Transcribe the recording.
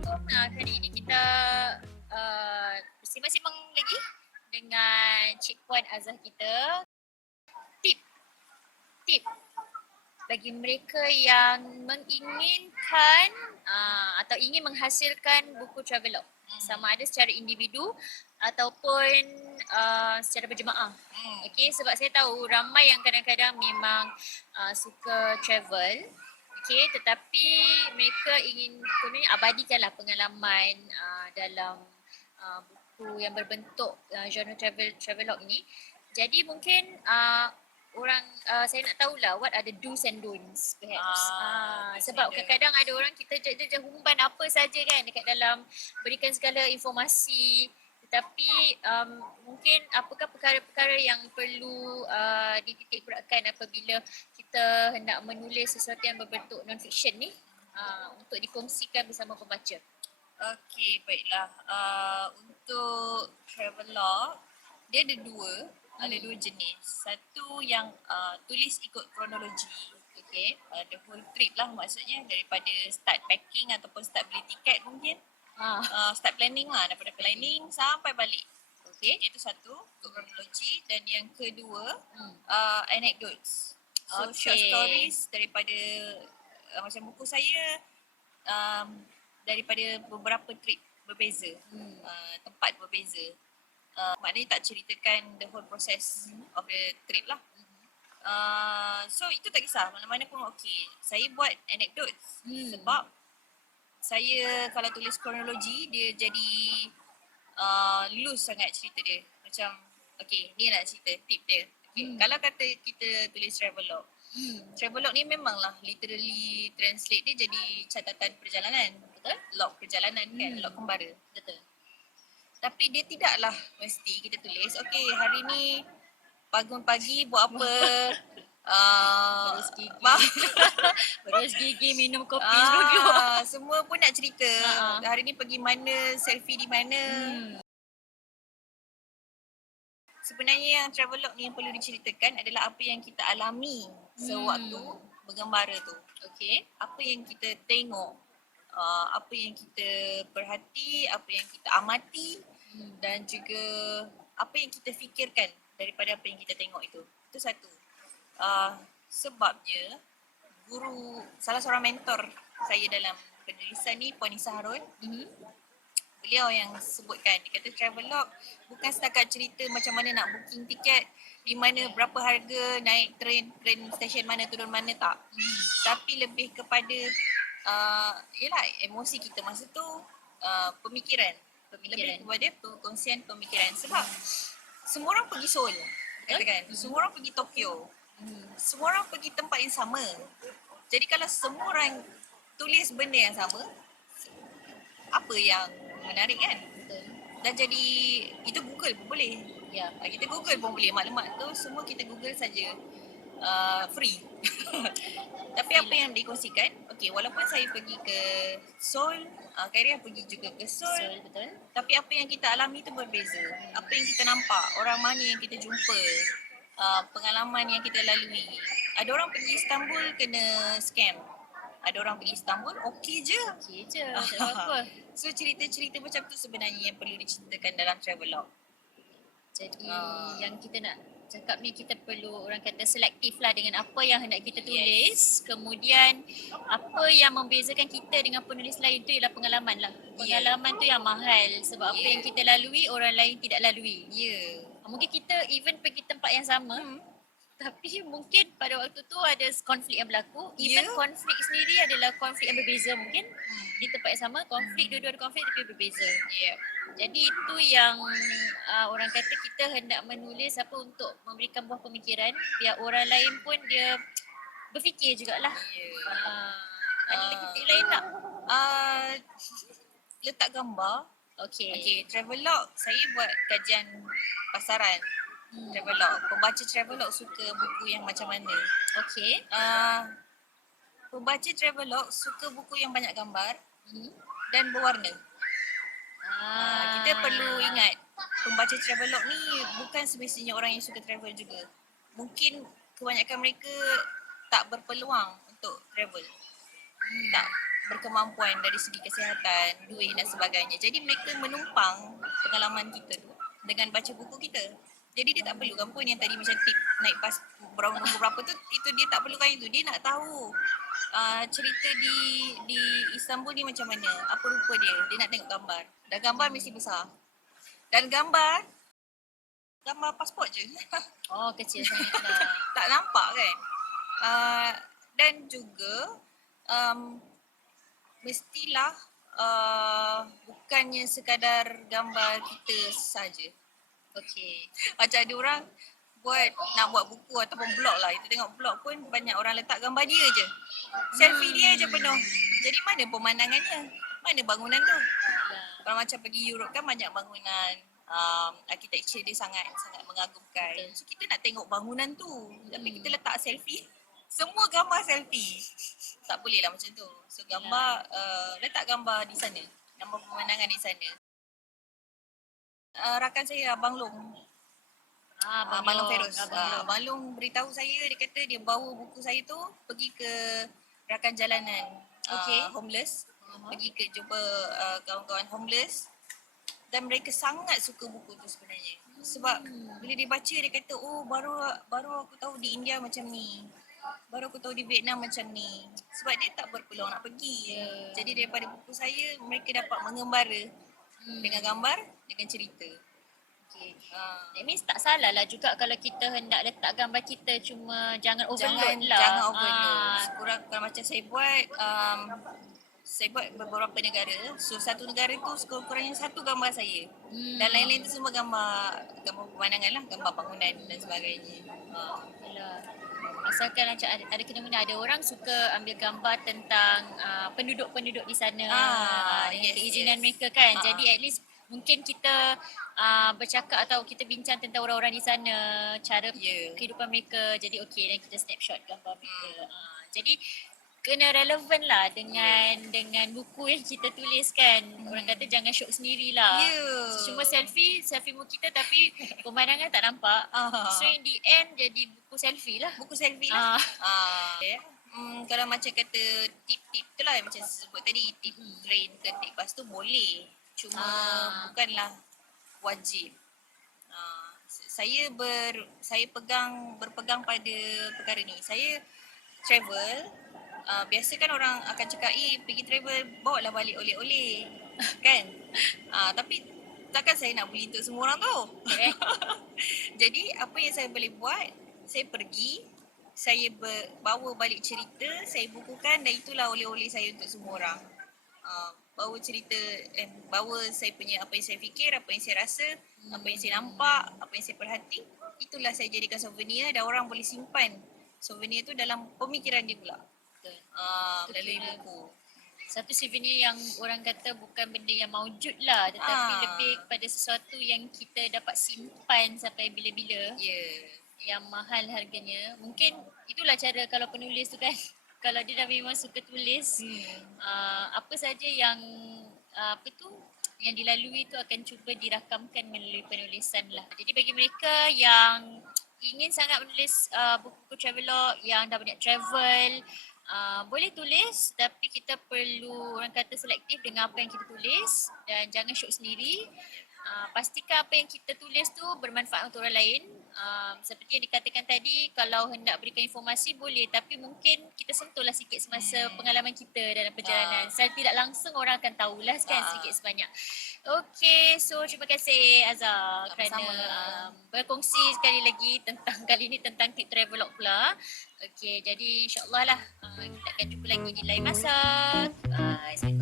Kali ini kita bersima-simang lagi dengan Cik Puan Azah kita. Tip, tip bagi mereka yang menginginkan atau ingin menghasilkan buku travelog, sama ada secara individu ataupun secara berjemaah. Okey, sebab saya tahu ramai yang kadang-kadang memang suka travel. Okey, tetapi mereka ingin abadikanlah pengalaman dalam buku yang berbentuk genre travelog ini. Jadi mungkin saya nak tahulah what are the do's and don'ts perhaps. Sebab kadang-kadang ada orang kita humban apa saja kan dekat dalam berikan segala informasi, tetapi mungkin apakah perkara-perkara yang perlu dititik beratkan apabila kita hendak menulis sesuatu yang berbentuk non-fiction ni untuk dikongsikan bersama pembaca. Okey, baiklah. Untuk travelog, dia ada dua jenis. Satu yang tulis ikut kronologi. Okay. The whole trip lah maksudnya, daripada start packing ataupun start beli tiket mungkin. Start planning lah, daripada planning sampai balik. Okay. Itu satu, ikut kronologi. Dan yang kedua, anecdotes. So short stories daripada macam buku saya, daripada beberapa trip berbeza, tempat berbeza. Maknanya tak ceritakan the whole process of the trip lah. So itu tak kisah, mana-mana pun okey. Saya buat anecdotes sebab saya kalau tulis kronologi dia jadi loose sangat cerita dia. Macam okey, ni nak cerita tip dia. Okay. Kalau kata kita tulis travelog, travelog ni memanglah literally translate dia jadi catatan perjalanan, betul? Log perjalanan kan, log kembara. Betul. Tapi dia tidaklah mesti kita tulis, okey hari ni bangun pagi buat apa, berus gigi, minum kopi, semua pun nak cerita. Hari ni pergi mana, selfie di mana. Sebenarnya yang travelog ni yang perlu diceritakan adalah apa yang kita alami sewaktu bergembara tu. Okey. Apa yang kita tengok, apa yang kita perhati, apa yang kita amati dan juga apa yang kita fikirkan daripada apa yang kita tengok itu. Itu satu. Sebabnya salah seorang mentor saya dalam penulisan ni, Puan Nisa Harun, beliau yang sebutkan, dia kata travelog bukan setakat cerita macam mana nak booking tiket, di mana berapa harga, naik train stesen mana, turun mana, tak. Tapi lebih kepada yelah emosi kita masa tu, pemikiran. Lebih kepada perkongsian pemikiran. Sebab semua orang pergi Seoul, katakan. Semua orang pergi Tokyo. Semua orang pergi tempat yang sama. Jadi kalau semua orang tulis benda yang sama, apa yang menarik kan? Betul. Dan jadi itu Google pun boleh. Ya. Kita Google pun boleh. Maklumat tu semua kita Google saja. Free. Tapi apa yang dikongsikan, okey, walaupun saya pergi ke Seoul, Khairiyah pergi juga ke Seoul, Betul. tapi apa yang kita alami tu berbeza. Apa yang kita nampak, orang mana yang kita jumpa, pengalaman yang kita lalui. Ada orang pergi Istanbul kena scam. Ada orang pergi Istanbul okey je. Tak apa. So cerita-cerita macam tu sebenarnya yang perlu diceritakan dalam travelog. Jadi yang kita nak cakap ni, kita perlu orang kata selektif lah dengan apa yang hendak kita tulis. Kemudian apa yang membezakan kita dengan penulis lain tu ialah pengalaman lah. Pengalaman tu yang mahal sebab apa yang kita lalui orang lain tidak lalui. Mungkin kita even pergi tempat yang sama, tapi mungkin pada waktu tu ada konflik yang berlaku. Even konflik sendiri adalah konflik yang berbeza mungkin. Di tempat yang sama, dua-dua ada konflik tapi berbeza. Jadi itu yang orang kata kita hendak menulis apa untuk memberikan buah pemikiran biar orang lain pun dia berfikir jugalah. Ada lagi tip lain tak? Letak gambar. Okey, travelog saya buat kajian pasaran. Travelog. Pembaca travelog suka buku yang macam mana? Okey. Pembaca travelog suka buku yang banyak gambar dan berwarna. Kita perlu ingat, pembaca travelog ni bukan semestinya orang yang suka travel juga. Mungkin kebanyakan mereka tak berpeluang untuk travel. Tak. berkemampuan dari segi kesihatan, duit dan sebagainya. Jadi mereka menumpang pengalaman kita tu dengan baca buku kita. Jadi dia tak perlukan pun yang tadi macam tip naik bas berapa nombor berapa tu, itu dia tak perlukan itu. Dia nak tahu cerita di Istanbul ni macam mana, apa rupa dia. Dia nak tengok gambar. Dan gambar mesti besar. Dan gambar pasport je. Oh, kecil sangat lah. Tak nampak kan? Dan juga mestilah bukannya sekadar gambar kita saja. Okey. Macam ada orang nak buat buku ataupun blog lah. Kita tengok blog pun banyak orang letak gambar dia je. Selfie dia je penuh. Jadi mana pemandangannya? Mana bangunan tu? Kalau macam pergi Europe kan banyak bangunan, architecture dia sangat mengagumkan. Betul. So kita nak tengok bangunan tu. Tapi kita letak selfie. Semua gambar selfie. Tak boleh lah macam tu. So gambar, letak gambar di sana. Gambar pemandangan di sana. Rakan saya Abang Long. Abang Long Feroz. Abang Long beritahu saya, dia kata dia bawa buku saya tu pergi ke rakan jalanan homeless. Pergi ke jumpa kawan-kawan homeless. Dan mereka sangat suka buku tu sebenarnya. Sebab bila dia baca dia kata, oh baru aku tahu di India macam ni. Baru aku tahu di Vietnam macam ni. Sebab dia tak berpeluang nak pergi. Jadi daripada buku saya mereka dapat mengembara dengan gambar, dengan cerita. Okay. That means tak salah lah juga kalau kita hendak letak gambar kita, cuma jangan overload lah. Jangan overload. Sekurang kalau macam saya buat beberapa negara. So satu negara tu sekurang-kurangnya satu gambar saya. Dan lain-lain tu semua gambar pemandangan lah, gambar bangunan dan sebagainya. Yalah. Asalkan macam ada kena-mena, ada orang suka ambil gambar tentang penduduk-penduduk di sana dengan keizinan mereka kan. Jadi at least mungkin kita bercakap atau kita bincang tentang orang-orang di sana, cara kehidupan mereka. Jadi okey, dan kita snapshot gambar mereka. Jadi kena relevan lah dengan buku yang kita tulis kan. Orang kata jangan syok sendirilah. So, cuma selfie muka kita tapi pemandangan tak nampak. So in the end jadi buku selfie lah. Kalau macam kata tip-tip tu lah macam saya sebut tadi, tip train ke tip bus tu boleh. Cuma bukanlah wajib. Saya berpegang pada perkara ni. Saya travel, biasa kan orang akan cakap, pergi travel bawa lah balik oleh-oleh kan. Tapi takkan saya nak beli untuk semua orang tu. Jadi apa yang saya boleh buat, saya pergi, saya bawa balik cerita, saya bukukan, dan itulah oleh-oleh saya untuk semua orang. Bawa cerita dan bawa saya punya apa yang saya fikir, apa yang saya rasa, apa yang saya nampak, apa yang saya perhati. Itulah saya jadikan souvenir dan orang boleh simpan souvenir tu dalam pemikiran dia pula. Melalui buku. Satu souvenir yang orang kata bukan benda yang maujud lah, tetapi lebih kepada sesuatu yang kita dapat simpan sampai bila-bila. Yang mahal harganya. Mungkin itulah cara kalau penulis tu kan. Kalau dia dah memang suka tulis, apa saja yang yang dilalui tu akan cuba dirakamkan melalui penulisan lah. Jadi bagi mereka yang ingin sangat menulis buku travelog, yang dah banyak travel, boleh tulis, tapi kita perlu orang kata selektif dengan apa yang kita tulis dan jangan syok sendiri. Pastikan apa yang kita tulis tu bermanfaat untuk orang lain. Seperti yang dikatakan tadi, kalau hendak berikan informasi boleh, tapi mungkin kita sentuhlah sikit semasa pengalaman kita dalam perjalanan. Secara tidak langsung orang akan tahulah kan sedikit sebanyak. Okay, so terima kasih Azhar kerana berkongsi sekali lagi kali ni tentang tip travelog pula. Okay, jadi insyaAllah lah kita akan jumpa lagi di lain masa. Bye.